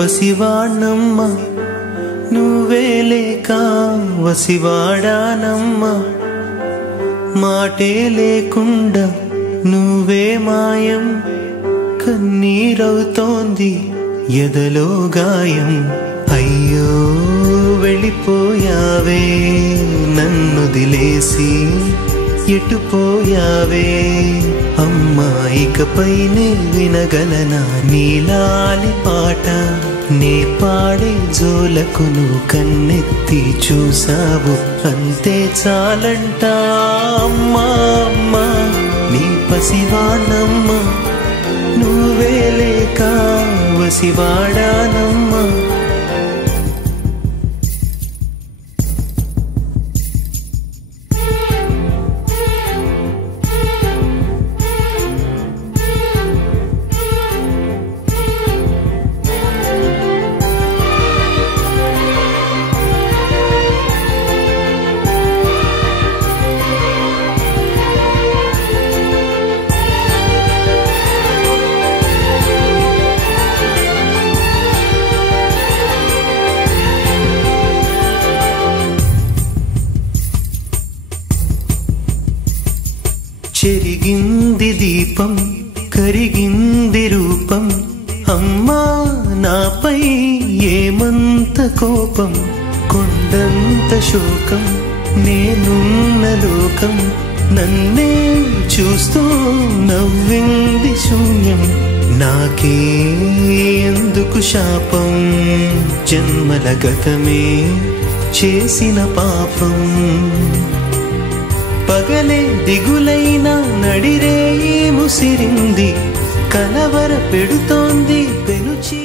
పసివాణ్ణమ్మ నువ్వే లేక వసివాడానమ్మ మాటే లేకుండా నువ్వే మాయం కన్నీరవుతోంది ఎదలో గాయం అయ్యో వెళ్ళిపోయావే నన్నుదిలేసి ఎటుపోయావే అమ్మా ఇకపైనే వినగలనా నీలాలి పాట నే పాడే జోలకు నువ్వు కన్నెత్తి చూసావు అంతే చాలంట అమ్మా అమ్మా నీ పసివాణమ్మ నువ్వే లేక వసివాడానమ్మా చెరిగింది దీపం కరిగింది రూపం అమ్మా నాపై ఏమంత కోపం కొండంత శోకం నేనున్న లోకం నన్నే చూస్తూ నవ్వింది శూన్యం నాకే ఎందుకు శాపం జన్మల గతమే చేసిన పాపం పగలే దిగులైనా నడిరేయి ముసిరింది కలవర పెడుతోంది పెనుచి